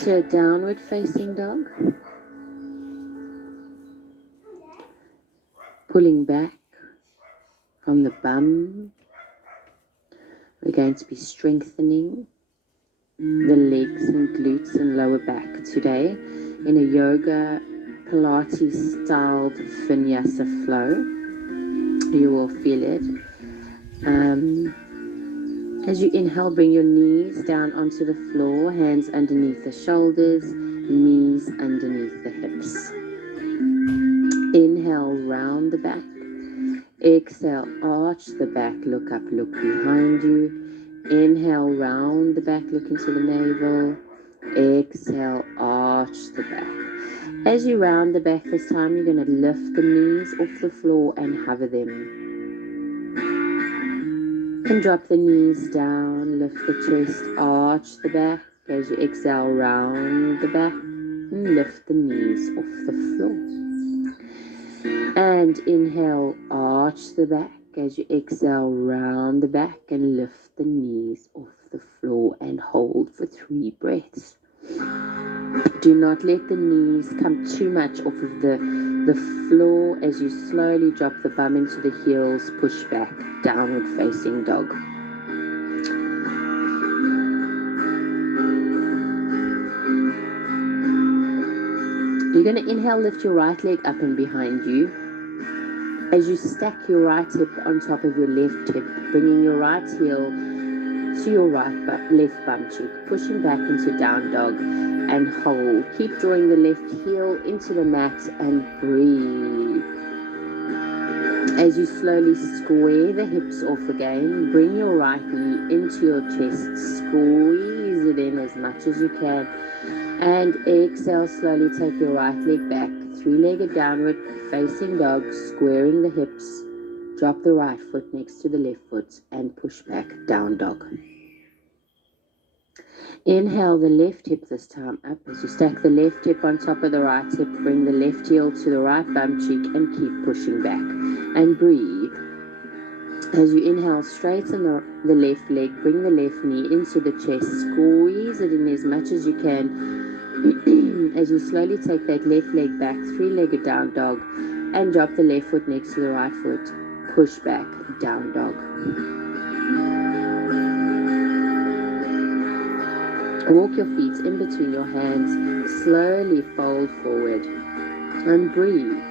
into a downward facing dog. Pulling back from the bum. We're going to be strengthening the legs and glutes and lower back today in a yoga pilates styled vinyasa flow. You will feel it. As you inhale, bring your knees down onto the floor, hands underneath the shoulders, knees underneath the hips. Inhale, round the back. Exhale, arch the back, look up, look behind you. Inhale, round the back, look into the navel. Exhale, arch the back. As you round the back this time, you're going to lift the knees off the floor and hover them. And drop the knees down, lift the chest, arch the back. As you exhale, round the back and lift the knees off the floor. And inhale, arch the back. As you exhale, round the back and lift the knees off the floor and hold for 3 breaths. Do not let the knees come too much off of the floor. As you slowly drop the bum into the heels, push back, downward facing dog. You're going to inhale, lift your right leg up and behind you. As you stack your right hip on top of your left hip, bringing your right heel to your left bum cheek, pushing back into down dog and hold. Keep drawing the left heel into the mat and breathe. As you slowly square the hips off again, bring your right knee into your chest, squeeze it in as much as you can, and exhale, slowly take your right leg back, 3-legged downward facing dog, squaring the hips. Drop the right foot next to the left foot and push back, down dog. Inhale the left hip this time up. As you stack the left hip on top of the right hip, bring the left heel to the right bum cheek and keep pushing back. And breathe. As you inhale, straighten the left leg, bring the left knee into the chest, squeeze it in as much as you can. As you slowly take that left leg back, 3-legged down dog, and drop the left foot next to the right foot. Push back, down dog. Walk your feet in between your hands, slowly fold forward, and breathe.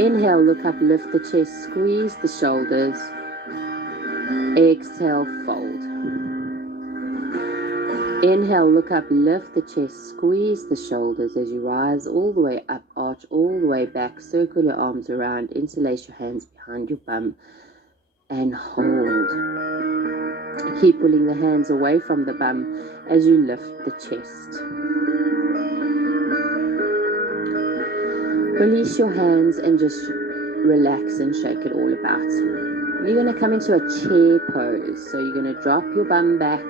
Inhale, look up, lift the chest, squeeze the shoulders. Exhale, fold. Inhale, look up, lift the chest, squeeze the shoulders as you rise all the way up, arch all the way back, circle your arms around, interlace your hands behind your bum, and hold. Keep pulling the hands away from the bum as you lift the chest. Release your hands and just relax and shake it all about. You're going to come into a chair pose. So you're going to drop your bum back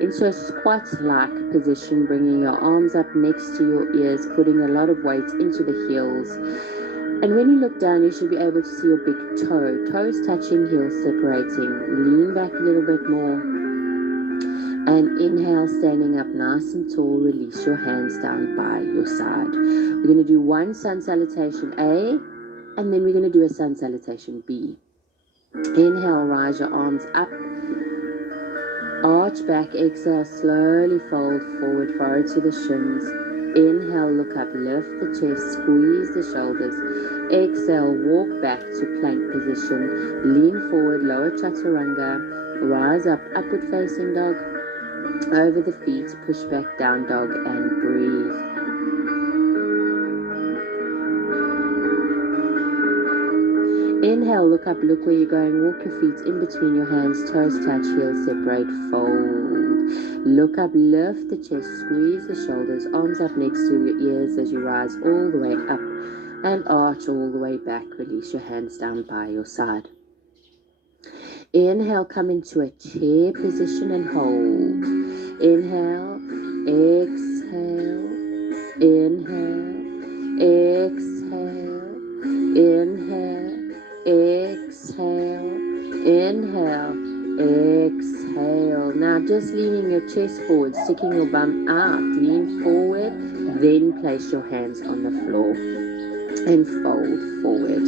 into a squat-like position, bringing your arms up next to your ears, putting a lot of weight into the heels. And when you look down, you should be able to see your big toe. Toes touching, heels separating. Lean back a little bit more. And inhale, standing up nice and tall. Release your hands down by your side. We're going to do one sun salutation A, and then we're going to do a sun salutation B. Inhale, rise your arms up. Arch back, exhale, slowly fold forward, forward to the shins. Inhale, look up, lift the chest, squeeze the shoulders. Exhale, walk back to plank position. Lean forward, lower chaturanga. Rise up, upward facing dog. Over the feet, push back, down dog, and breathe. Inhale, look up, look where you're going. Walk your feet in between your hands, toes touch, heels separate, fold. Look up, lift the chest, squeeze the shoulders, arms up next to your ears as you rise all the way up and arch all the way back. Release your hands down by your side. Inhale, come into a chair position and hold. Inhale, exhale, inhale, exhale, inhale, exhale, Inhale, exhale. Now just leaning your chest forward, sticking your bum out, lean forward, then place your hands on the floor and fold forward.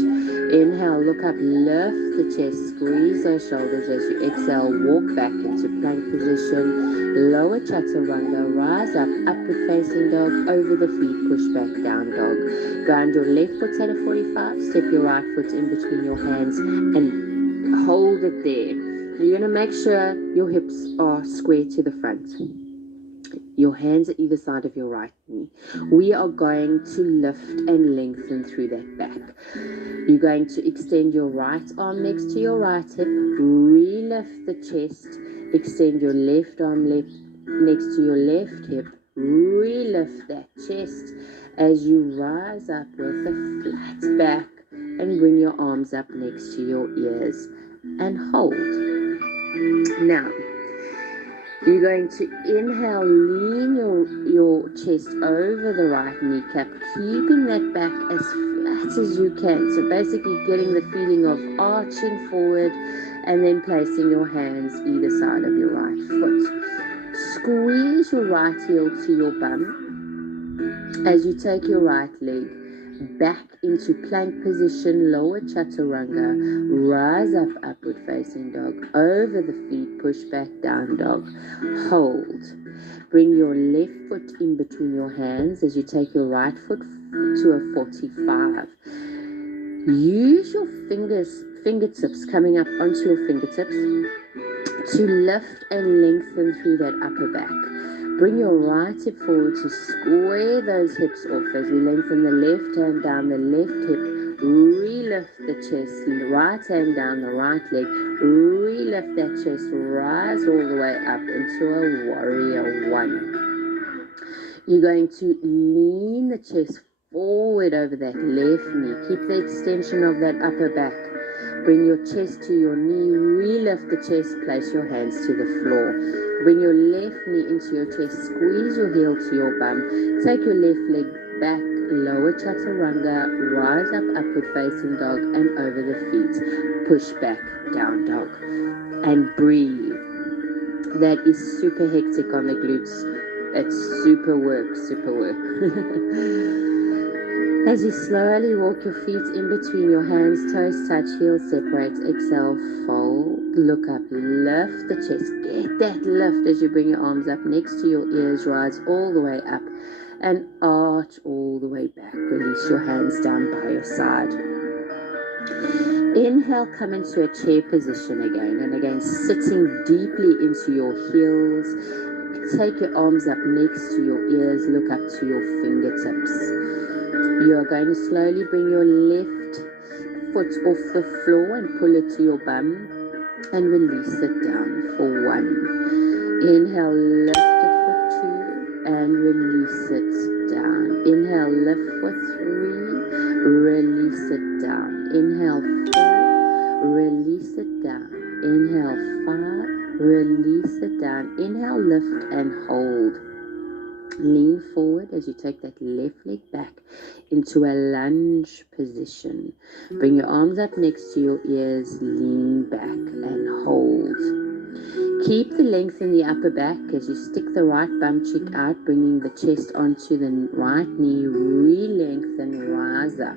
Inhale, look up, lift the chest, squeeze those shoulders as you exhale, walk back into plank position, lower chaturanga, rise up, upward facing dog, over the feet, push back, down dog. Ground your left foot at a 45, step your right foot in between your hands and hold it there. You're going to make sure your hips are square to the front. Your hands at either side of your right knee. We are going to lift and lengthen through that back. You're going to extend your right arm next to your right hip, re-lift the chest, extend your left arm next to your left hip, re-lift that chest as you rise up with a flat back and bring your arms up next to your ears and hold. Now, you're going to inhale, lean your chest over the right kneecap, keeping that back as flat as you can. So basically getting the feeling of arching forward and then placing your hands either side of your right foot. Squeeze your right heel to your bum as you take your right leg back into plank position, lower chaturanga, rise up, upward facing dog, over the feet, push back, down dog, hold. Bring your left foot in between your hands as you take your right foot to a 45. Use your fingertips coming up onto your fingertips to lift and lengthen through that upper back. Bring your right hip forward to square those hips off as we lengthen the left hand down the left hip, re-lift the chest, right hand down the right leg, re-lift that chest, rise all the way up into a warrior one. You're going to lean the chest forward over that left knee. Keep the extension of that upper back. Bring your chest to your knee, re-lift the chest, place your hands to the floor. Bring your left knee into your chest, squeeze your heel to your bum, take your left leg back, lower chaturanga, rise up, upward facing dog, and over the feet, push back, down dog, and breathe. That is super hectic on the glutes. It's super work. As you slowly walk your feet in between your hands, toes touch, heels separate, exhale, fold, look up, lift the chest, get that lift as you bring your arms up next to your ears, rise all the way up and arch all the way back. Release your hands down by your side. Inhale, come into a chair position again, and again sitting deeply into your heels. Take your arms up next to your ears, look up to your fingertips. You are going to slowly bring your left foot off the floor and pull it to your bum and release it down for 1. Inhale, lift it for 2 and release it down. Inhale, lift for 3, release it down. Inhale, 4, release it down. Inhale, 5, release it down. Inhale, lift and hold. Lean forward as you take that left leg back into a lunge position. Bring your arms up next to your ears, lean back and hold. Keep the length in the upper back as you stick the right bum cheek out, bringing the chest onto the right knee, re-lengthen, rise up.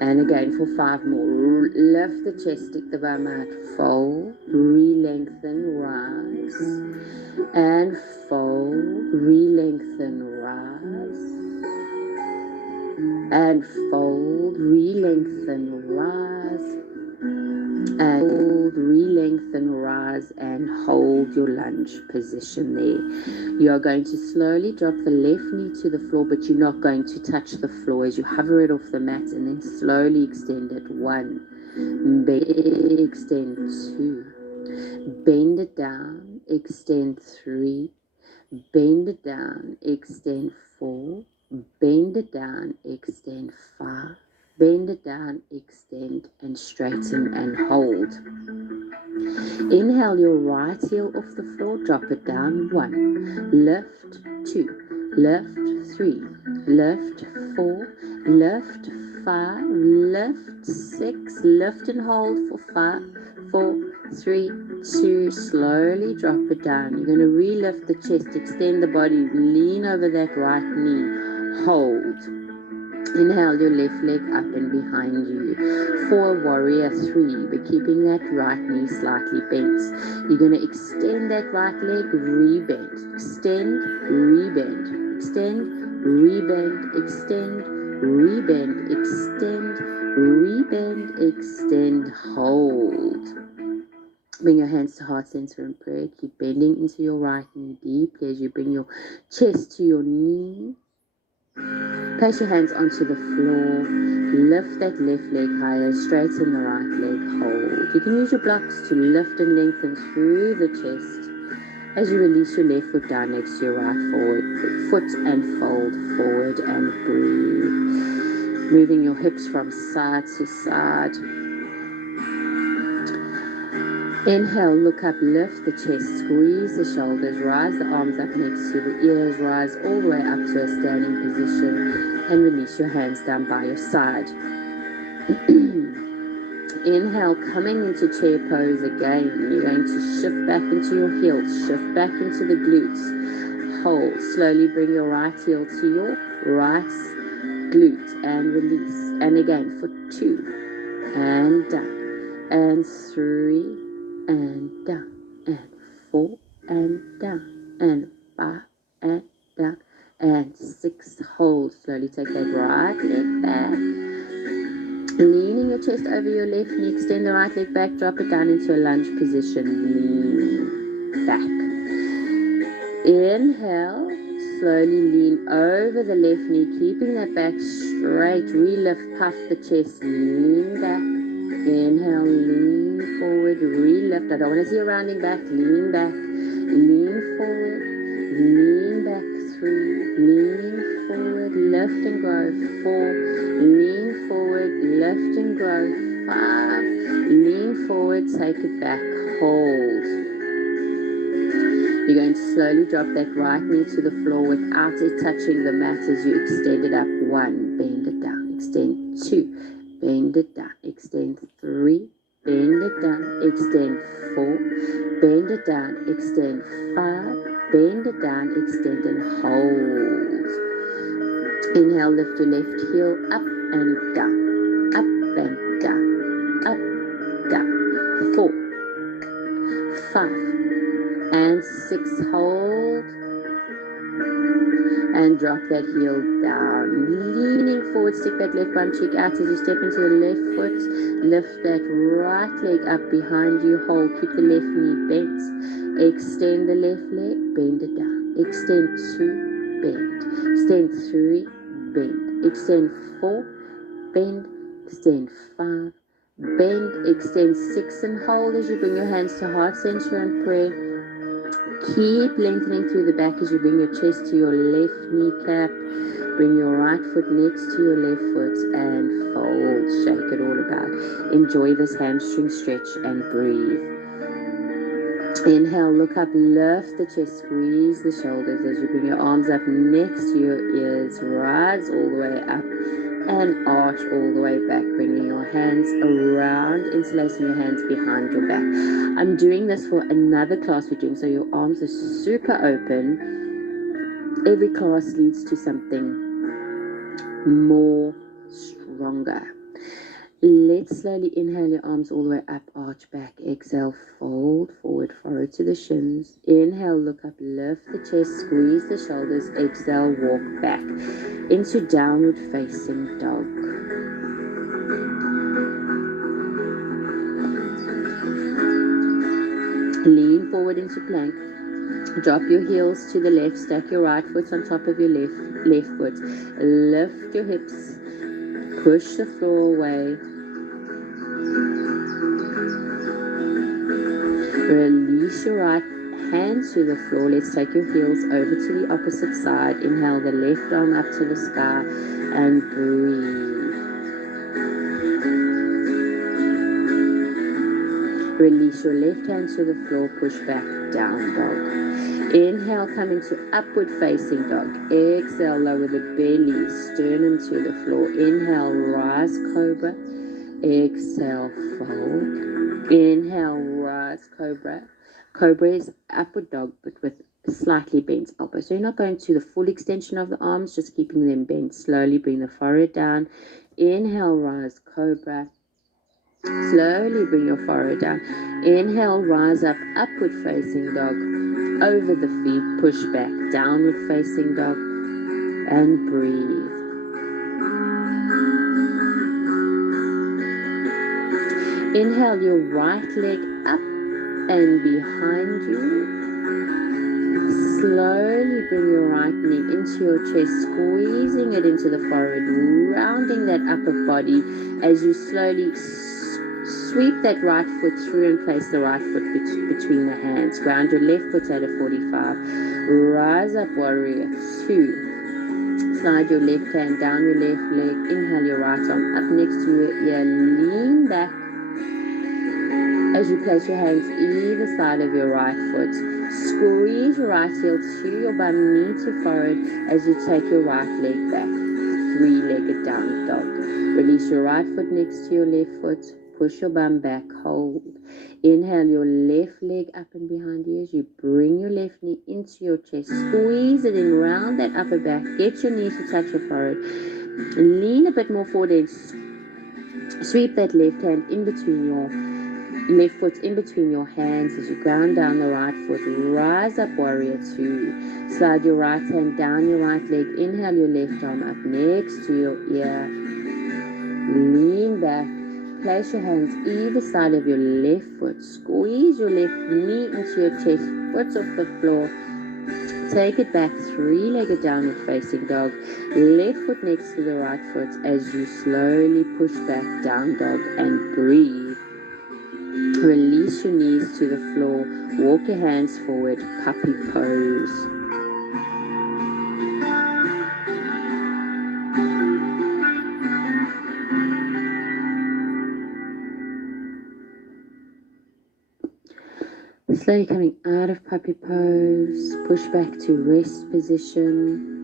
And again for 5 more. Lift the chest, stick the bum out, fold, re-lengthen, rise, and fold, re-lengthen, rise, and fold, re-lengthen, rise, and fold, re-lengthen, rise, and hold your lunge position there. You are going to slowly drop the left knee to the floor, but you're not going to touch the floor as you hover it off the mat, and then slowly extend it. 1, extend 2, bend it down, extend 3, bend it down, extend 4, bend it down, extend 5, bend it down, extend and straighten and hold. Inhale your right heel off the floor, drop it down. 1, lift 2, lift 3, lift 4, lift 5, lift 6, lift and hold for 4, 3, 2, slowly drop it down. You're going to relift the chest, extend the body, lean over that right knee, hold. Inhale your left leg up and behind you for warrior 3, but keeping that right knee slightly bent. You're going to extend that right leg, rebend, extend, rebend, extend, rebend, extend, rebend, extend, rebend, extend, hold. Bring your hands to heart center and pray. Keep bending into your right knee deeply as you bring your chest to your knee. Place your hands onto the floor. Lift that left leg higher, straighten the right leg, hold. You can use your blocks to lift and lengthen through the chest as you release your left foot down next to your right foot and fold forward and breathe. Moving your hips from side to side. Inhale, look up, lift the chest, squeeze the shoulders, rise the arms up next to the ears, rise all the way up to a standing position, and release your hands down by your side. Inhale, coming into chair pose again. You're going to shift back into your heels, shift back into the glutes. Hold, slowly bring your right heel to your right glute and release. And again for 2, and down, and 3, and down, and 4, and down, and 5, and down, and 6. Hold, slowly take that right leg back. Leaning your chest over your left knee, extend the right leg back, drop it down into a lunge position, lean back. Inhale, slowly lean over the left knee, keeping that back straight, relift, puff the chest, lean back. Inhale, lean forward, relift. I don't want to see you rounding back, lean back, lean forward, lean back, 3, lean forward, lift and grow, 4, lean forward, lift and grow, 5, lean forward, take it back, hold. You're going to slowly drop that right knee to the floor without it touching the mat as you extend it up. 1, bend it down, extend 2, bend it down, extend 3, bend it down, extend 4, bend it down, extend 5, bend it down, extend and hold. Inhale, lift your left heel up and down, up and down, up, down, 4, 5, and 6, hold, and drop that heel down, leaning forward, stick that left bum cheek out as you step into the left foot, lift that right leg up behind you, hold, keep the left knee bent, extend the left leg, bend it down, extend 2, bend, extend 3, bend, extend 4, bend, extend 5, bend, extend 6, and hold as you bring your hands to heart center and pray. Keep lengthening through the back as you bring your chest to your left kneecap. Bring your right foot next to your left foot and fold. Shake it all about. Enjoy this hamstring stretch and breathe. Inhale, look up, lift the chest, squeeze the shoulders as you bring your arms up next to your ears. Rise all the way up and arch all the way back, bringing your hands around, interlacing your hands behind your back. I'm doing this for another class we're doing, so your arms are super open. Every class leads to something more stronger. Let's slowly inhale your arms all the way up, arch back, exhale, fold forward, forrow to the shins. Inhale, look up, lift the chest, squeeze the shoulders, exhale, walk back into downward facing dog. Lean forward into plank. Drop your heels to the left, stack your right foot on top of your left foot. Lift your hips, push the floor away. Release your right hand to the floor. Let's take your heels over to the opposite side. Inhale the left arm up to the sky and breathe. Release your left hand to the floor, push back, down dog. Inhale, come into upward facing dog. Exhale, lower the belly, sternum to the floor. Inhale, rise cobra. Exhale, fold. Inhale, rise, cobra. Cobra is upward dog, but with slightly bent elbows. So you're not going to the full extension of the arms, just keeping them bent. Slowly bring the forehead down. Inhale, rise, cobra. Slowly bring your forehead down. Inhale, rise up, upward facing dog. Over the feet, push back, downward facing dog, and breathe. Inhale your right leg up and behind you. Slowly bring your right knee into your chest, squeezing it into the forehead, rounding that upper body as you slowly sweep that right foot through and place the right foot between the hands. Ground your left foot at a 45. Rise up, warrior 2. Slide your left hand down your left leg. Inhale your right arm up next to your ear. Lean back as you place your hands either side of your right foot. Squeeze your right heel to your bum, knee to forehead as you take your right leg back. Three-legged down dog. Release your right foot next to your left foot. Push your bum back. Hold. Inhale your left leg up and behind you as you bring your left knee into your chest. Squeeze it in, round that upper back. Get your knee to touch your forehead. Lean a bit more forward and sweep that left hand in between your left foot in between your hands as you ground down the right foot. Rise up, warrior 2. Slide your right hand down your right leg. Inhale your left arm up next to your ear. Lean back. Place your hands either side of your left foot. Squeeze your left knee into your chest. Foot off the floor. Take it back, three-legged downward facing dog. Left foot next to the right foot as you slowly push back, down dog, and breathe. Release your knees to the floor. Walk your hands forward, puppy pose. Slowly coming out of puppy pose, push back to rest position.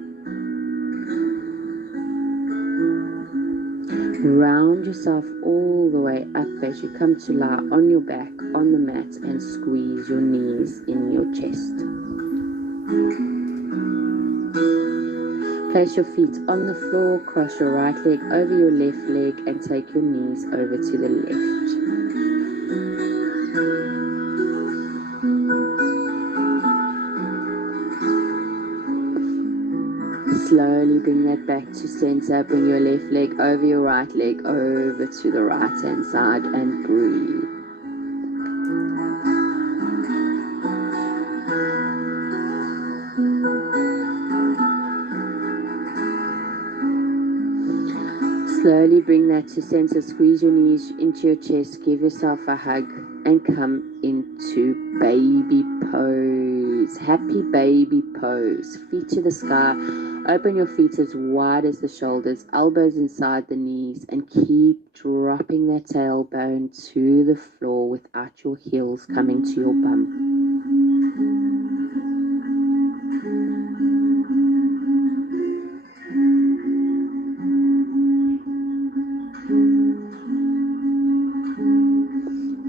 Round yourself all the way up as you come to lie on your back on the mat and squeeze your knees in your chest. Place your feet on the floor, cross your right leg over your left leg and take your knees over to the left. Slowly bring that back to center. Bring your left leg over your right leg, over to the right hand side and breathe. Slowly bring that to center. Squeeze your knees into your chest. Give yourself a hug and come into baby pose. Happy baby pose. Feet to the sky. Open your feet as wide as the shoulders. Elbows inside the knees. And keep dropping that tailbone to the floor without your heels coming to your bum.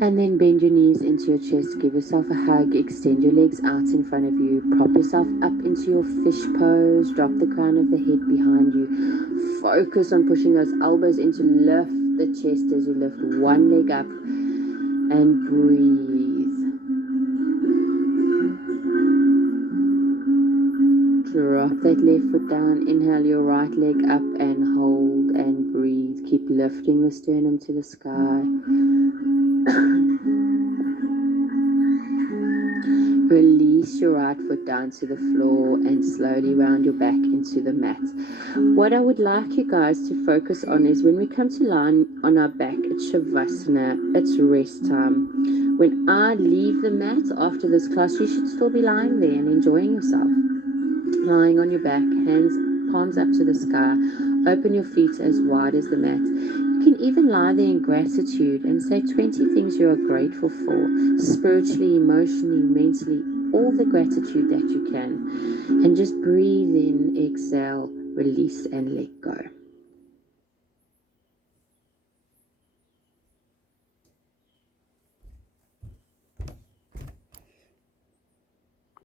And then bend your knees into your chest, give yourself a hug, extend your legs out in front of you, prop yourself up into your fish pose, drop the crown of the head behind you. Focus on pushing those elbows in to lift the chest as you lift one leg up and breathe. Drop that left foot down, inhale your right leg up and hold and breathe. Keep lifting the sternum to the sky. Release your right foot down to the floor and slowly round your back into the mat. What I would like you guys to focus on is when we come to lie on our back, it's Shavasana, it's rest time. When I leave the mat after this class, you should still be lying there and enjoying yourself. Lying on your back, palms up to the sky, open your feet as wide as the mat. You can even lie there in gratitude and say 20 things you are grateful for, spiritually, emotionally, mentally, all the gratitude that you can. And just breathe in, exhale, release, and let go.